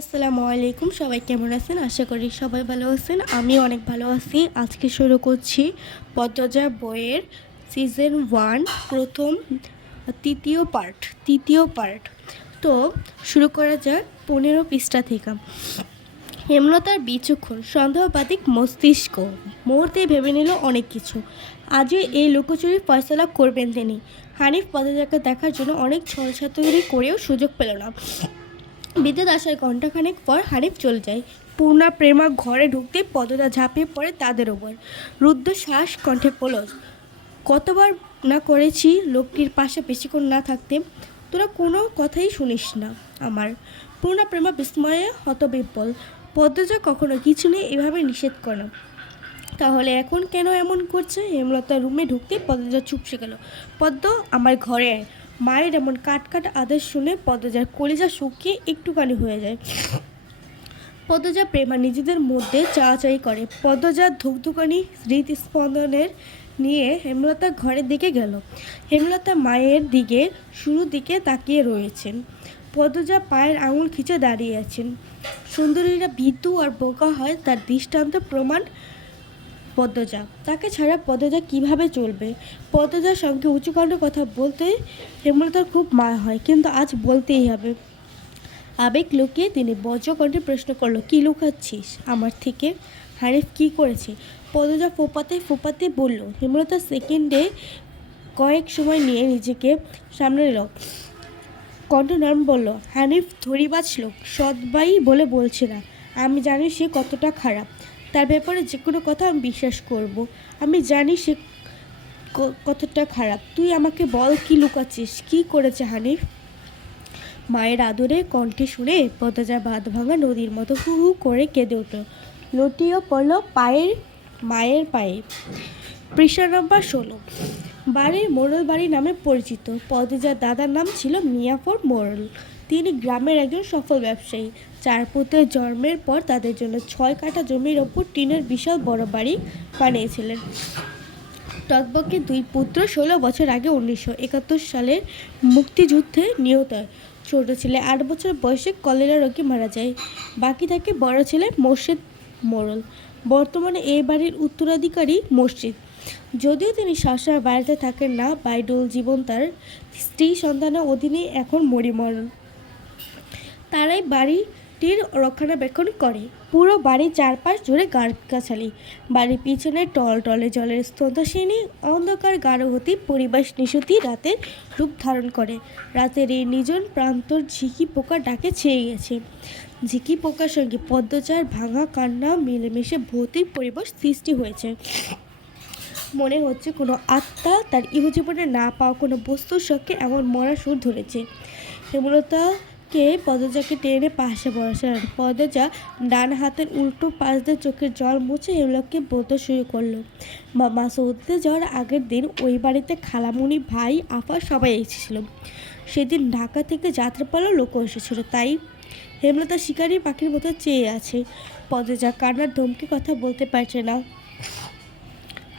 আসসালামু আলাইকুম। সবাই কেমন আছেন? আশা করি সবাই ভালো আছেন। আমি অনেক ভালো আছি। আজকে শুরু করছি পদ্মজা বইয়ের সিজন 1 প্রথম তৃতীয় পার্ট। তো শুরু করা যাক 15 পৃষ্ঠা থেকে। হেমলতার বিচক্ষণ সন্দেহবাদিক মস্তিষ্ক মুহূর্তেই ভেবে নিল অনেক কিছু। আজই এই লুকোচুরির ফয়সালা করবেন তিনি। হানিফ পদ্মজাকে দেখার জন্য অনেক ছলছাতুরি করেও সুযোগ পেল না। বিদ্যুৎ আসার ঘণ্টাখানেক পর হানিফ চলে যায়। পূর্ণা প্রেমা ঘরে ঢুকতে পদ্মজা ঝাঁপিয়ে পড়ে তাদের ওপর। রুদ্ধ শ্বাস কণ্ঠে বলল, কতবার না করেছি লোকটির পাশে বেশিক্ষণ না থাকতে, তোরা কোনো কথাই শুনিস না আমার। পূর্ণা প্রেমা বিস্ময়ে হতবিহ্বল। পদ্মজা কখনো কিছু নিয়ে এভাবে নিষেধ করে না, তাহলে এখন কেন এমন করছে? হেমলতা রুমে ঢুকতে পদ্মজা চুপসে গেল। পদ্ম, আমার ঘরে আয়। মায়ের এমন কাট আদেশ শুনে পদ্মজার কলিজা শুকিয়ে একটুখানি হয়ে যায়। পদ্মজা প্রেমা নিজেদের মধ্যে চাওয়াচাই করে। পদ্মজার ধুকধুকানি হৃদস্পন্দনের নিয়ে হেমলতা ঘরের দিকে গেল। হেমলতা মায়ের দিকে শুরুর দিকে তাকিয়ে রয়েছেন। পদ্মজা পায়ের আঙুল খিচে দাঁড়িয়ে আছেন। সুন্দরীরা ভীতু আর বোকা হয় তার দৃষ্টান্ত প্রমাণ পদ্মজা। তাকে ছাড়া পদ্মজা কিভাবে চলবে? পদ্মজার সঙ্গে উঁচুকণ্ঠে কথা বলতে হেমলতার খুব মায়া হয়, কিন্তু আজ বলতেই হবে। আবেগ লুকিয়ে তিনি বজ্রকণ্ঠে প্রশ্ন করলো, কি লুকাচ্ছিস আমার থেকে? হানিফ কি করেছে? পদ্মজা ফোপাতে বলল। হেমলতা সেকেন্ডে কয়েক সময় নিয়ে নিজেকে সামনে নিল। কণ্ঠ নরম বলল, হানিফ ধরিবাজ লোক, সৎবাই বলে বলছে না। আমি জানি সে কতটা খারাপ। তার ব্যাপারে যে কোনো কথা আমি বিশ্বাস করব। আমি জানি সে কতটা খারাপ। তুই আমাকে বল, কি লুকাচ্ছিস? কি করেছে হানিফ? মায়ের আদরে কণ্ঠে শুনে পদ্মজা বাঁধ ভাঙা নদীর মতো হু হু করে কেঁদে উঠল। লুটিয়ে পড়ল মায়ের পায়ে। পৃষ্ঠা নম্বর 16। বাড়ির মোড়ল বাড়ি নামে পরিচিত। পদ্মজার দাদার নাম ছিল মিয়াফর মোড়ল। তিনি গ্রামের একজন সফল ব্যবসায়ী। 4 পুত্রের জন্মের পর তাদের জন্য 6 কাঠা জমির ওপর টিনের বিশাল বড় বাড়ি বানিয়েছিলেন। টকবকে 2 পুত্র 16 বছর আগে 1971 সালের মুক্তিযুদ্ধে নিহত হয়। ছোট ছেলে 8 বছর বয়সে কলেরা রোগে মারা যায়। বাকি থাকে বড় ছেলে মোর্শেদ মোড়ল। বর্তমানে এই বাড়ির উত্তরাধিকারী মসজিদ। যদিও তিনি শাসার বাড়িতে থাকেন না, বাইডল জীবন তার স্ত্রী সন্তানের অধীনে এখন মরিমরণ। তারাই বাড়িটির রক্ষণাবেক্ষণ করে। পুরো বাড়ির চারপাশ জুড়ে গাছগাছালি। বাড়ির পিছনে টলে জলের স্তব্ধশিনী অন্ধকার গাঢ় হতে পরিবেশ নিশুতি রাতের রূপ ধারণ করে। রাতের এই নির্জন প্রান্তর ঝিঁকি পোকা ডাকে ছেয়ে গেছে। ঝিঁকি পোকার সঙ্গে পদ্মজার ভাঙা কান্না মিলেমিশে ভৌতিক পরিবেশ সৃষ্টি হয়েছে। মনে হচ্ছে কোনো আত্মা তার ইহজীবনে না পাওয়া কোনো বস্তুর সঙ্গে এমন মরা সুর ধরেছে। হেমলতাকে পদ্মজাকে টেনে পাশে বসান। পদ্মজা ডান হাতের উল্টো পাশ দিয়ে চোখের জল মুছে হেমলতকে বলতে শুরু করলো। মামা সৌদিতে যাওয়ার আগের দিন ওই বাড়িতে খালামুনি, ভাই, আফা সবাই এসেছিল। সেদিন ঢাকা থেকে যাত্রাপালা লোকও এসেছিল। তাই হেমলতা শিকারি পাখির মতো চেয়ে আছে। পদ্মজা কান্নার ধমকে কথা বলতে পারছে না।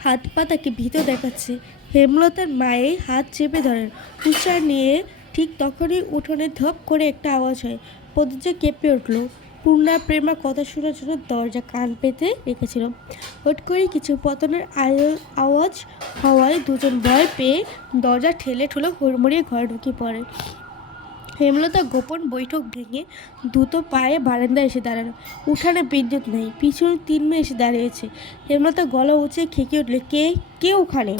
হাত পা তাকে ভীত দেখাচ্ছে। হেমলতার মায়ে হাত চেপে ধরেন। উৎসাহ নিয়ে ঠিক তখনই উঠোনে ধপ করে একটা আওয়াজ হয়। পদ্মজা কেঁপে উঠল। পূর্ণা প্রেমার কথা শোনার জন্য দরজা কান পেতে রেখেছিল। হট করে কিছু পতনের আওয়াজ হওয়ায় দুজন ভয় পেয়ে দরজা ঠেলে হুড়মুড়িয়ে ঘরে ঢুকে পড়ে। হেমলতা গোপন বৈঠক ভেঙে দ্রুত পায়ে বারান্দায় এসে দাঁড়ানো। উঠানে বিদ্যুৎ নেই। পিছনে 3 মেয়ে এসে দাঁড়িয়েছে। হেমলতা গলা উঁচিয়ে খেকে উঠলে, কে ওখানে?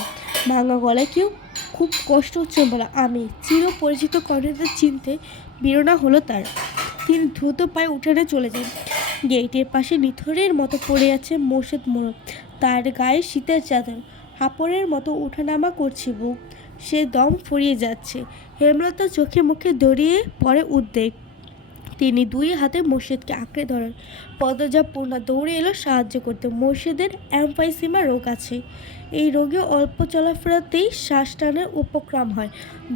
ভাঙা গলায় কেউ খুব কষ্ট হচ্ছে বলা। আমি। চিরপরিচিত কণ্ঠটা চিনতে বিড়না হলো তার। তিনি দ্রুত পায়ে উঠানে চলে যান। গেটের পাশে নিথরের মতো পড়ে আছে মোর্শেদ মোড়ল। তার গায়ে শীতের চাদর। হাঁপড়ের মতো ওঠানামা করছে বুক। সে দম ফুরিয়ে যাচ্ছে। হেমলতা চোখে মুখে দড়িয়ে পড়ে উদ্বেগ। তিনি 2 হাতে মোর্শেদকে আঁকড়ে ধরেন। পদ্মজা পূর্ণা দৌড়ে এলো সাহায্য করতে। মোর্শেদের এমফাইসিমা রোগ আছে। এই রোগে অল্প চলাফেরাতেই শ্বাস টানের উপক্রম হয়।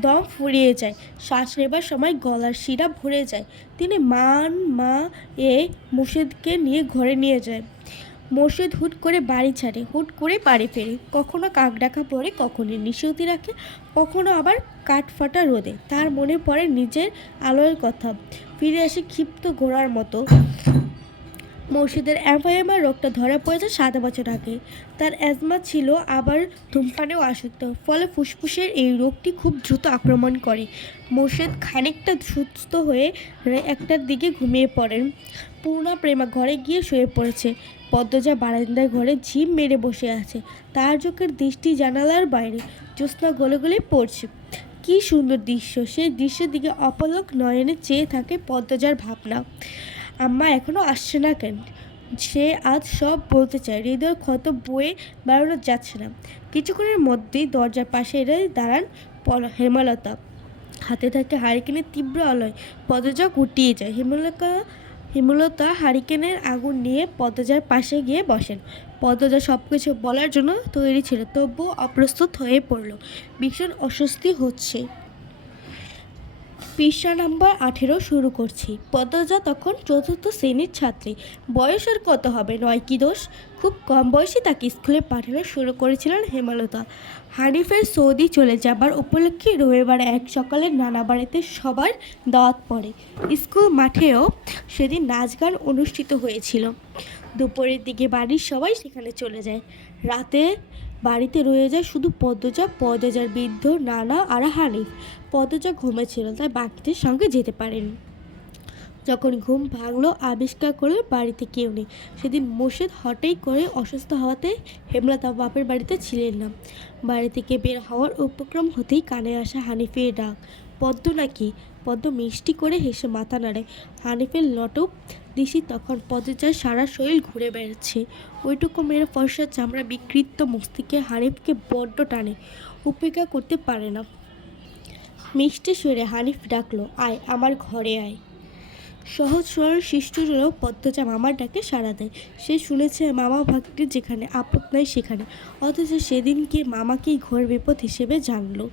দম ফুরিয়ে যায়। শ্বাস নেবার সময় গলার শিরা ভরে যায়। তিনি মা মোর্শেদকে নিয়ে ঘরে নিয়ে যায়। মোর্শেদ হুট করে বাড়ি ছাড়ে, হুট করে বাড়ি ফেরে, কখনো কাক ডাকা পড়ে, কখনো নিশতি রাখে, কখনো আবার কাঠ ফাটা রোদে। তার মনে পড়ে নিজের আলোয়ের কথা, ফিরে আসে ক্ষিপ্ত ঘোড়ার মতো। মোর্শেদের অ্যালজাইমার রোগটা ধরা পড়েছে 7 বছর আগে। তার অ্যাজমা ছিল, আবার ধূমপানেও আসক্ত, ফলে ফুসফুসের এই রোগটি খুব দ্রুত আক্রমণ করে। মোর্শেদ খানিকটা সুস্থ হয়ে একটার দিকে ঘুমিয়ে পড়েন। পূর্ণা প্রেমা ঘরে গিয়ে শুয়ে পড়েছে। পদ্মজা বারান্দায় ঘরে ঝিম মেরে বসে আছে। তার চোখের দৃষ্টি জানালার বাইরে, জ্যোৎস্না গলে গলে পড়ছে। কী সুন্দর দৃশ্য! সেই দৃশ্যের দিকে অপলক নয়নে চেয়ে থাকে পদ্মজার ভাবনা। আম্মা এখনও আসছে না কেন? সে আজ সব বলতে চায়, হৃদয়ের ক্ষত বয়ে বেড়ানো যাচ্ছে না। কিছুক্ষণের মধ্যেই দরজার পাশে এসে দাঁড়ান হেমলতা। হাতে থাকে হারিকেনের তীব্র আলোয়। পদ্মজা গুটিয়ে যায়। হেমলতা হারিকেনের আগুন নিয়ে পদ্মজার পাশে গিয়ে বসেন। পদ্মজা সব কিছু বলার জন্য তৈরি ছিল, তবুও অপ্রস্তুত হয়ে পড়ল। ভীষণ অস্বস্তি হচ্ছে। পৃষ্ঠা নাম্বার 18 শুরু করছি। পদ্মজা তখন 4র্থ শ্রেণীর ছাত্রী। বয়সের কত হবে, নয় কি দোষ? খুব কম বয়সে তাকে স্কুলে পাঠানো শুরু করেছিলেন হেমলতা। হানিফের সৌদি চলে যাবার উপলক্ষে রবিবার এক সকালে নানা বাড়িতে সবার দাওয়াত পড়ে। স্কুল মাঠেও সেদিন নাচ গান অনুষ্ঠিত হয়েছিল। দুপুরের দিকে বাড়ির সবাই সেখানে চলে যায়। রাতে বাড়িতে রয়ে যায় শুধু পদ্মজার বৃদ্ধ নানা আর হানিফ। পদ্মজা ঘুমেছিল, তাই বাকিদের সঙ্গে যেতে পারেনি। যখন ঘুম ভাঙলো, আবিষ্কার করলো বাড়িতে কেউ নেই। সেদিন মোর্শেদ হঠাৎ করে অসুস্থ হওয়াতে হেমলতা বাপের বাড়িতে ছিলেন না। বাড়ি থেকে বের হওয়ার উপক্রম হতেই কানে আসা হানিফের ডাক, পদ্ম নাকি? পদ্ম মিষ্টি করে হেসে মাথা নাড়ে। হানিফের লটক দিশি তখন পদ্মজার সারা শরীর ঘুরে বেড়াচ্ছে। ওইটুকু মেয়ের ফর্সা চামড়া বিকৃত মস্তিষ্কে হানিফকে বড্ড টানে, উপেক্ষা করতে পারে না। মিষ্টি সুরে হানিফ ডাকলো, আয় আমার ঘরে আয়। সহজ সরল শিষ্ট হলেও পদ্মজা মামার ডাকে সাড়া দেয়। সে শুনেছে মামা ভাগ্যের যেখানে আপদ নাই সেখানে, অথচ সেদিনকে মামাকেই ঘোর বিপদ হিসেবে জানলো।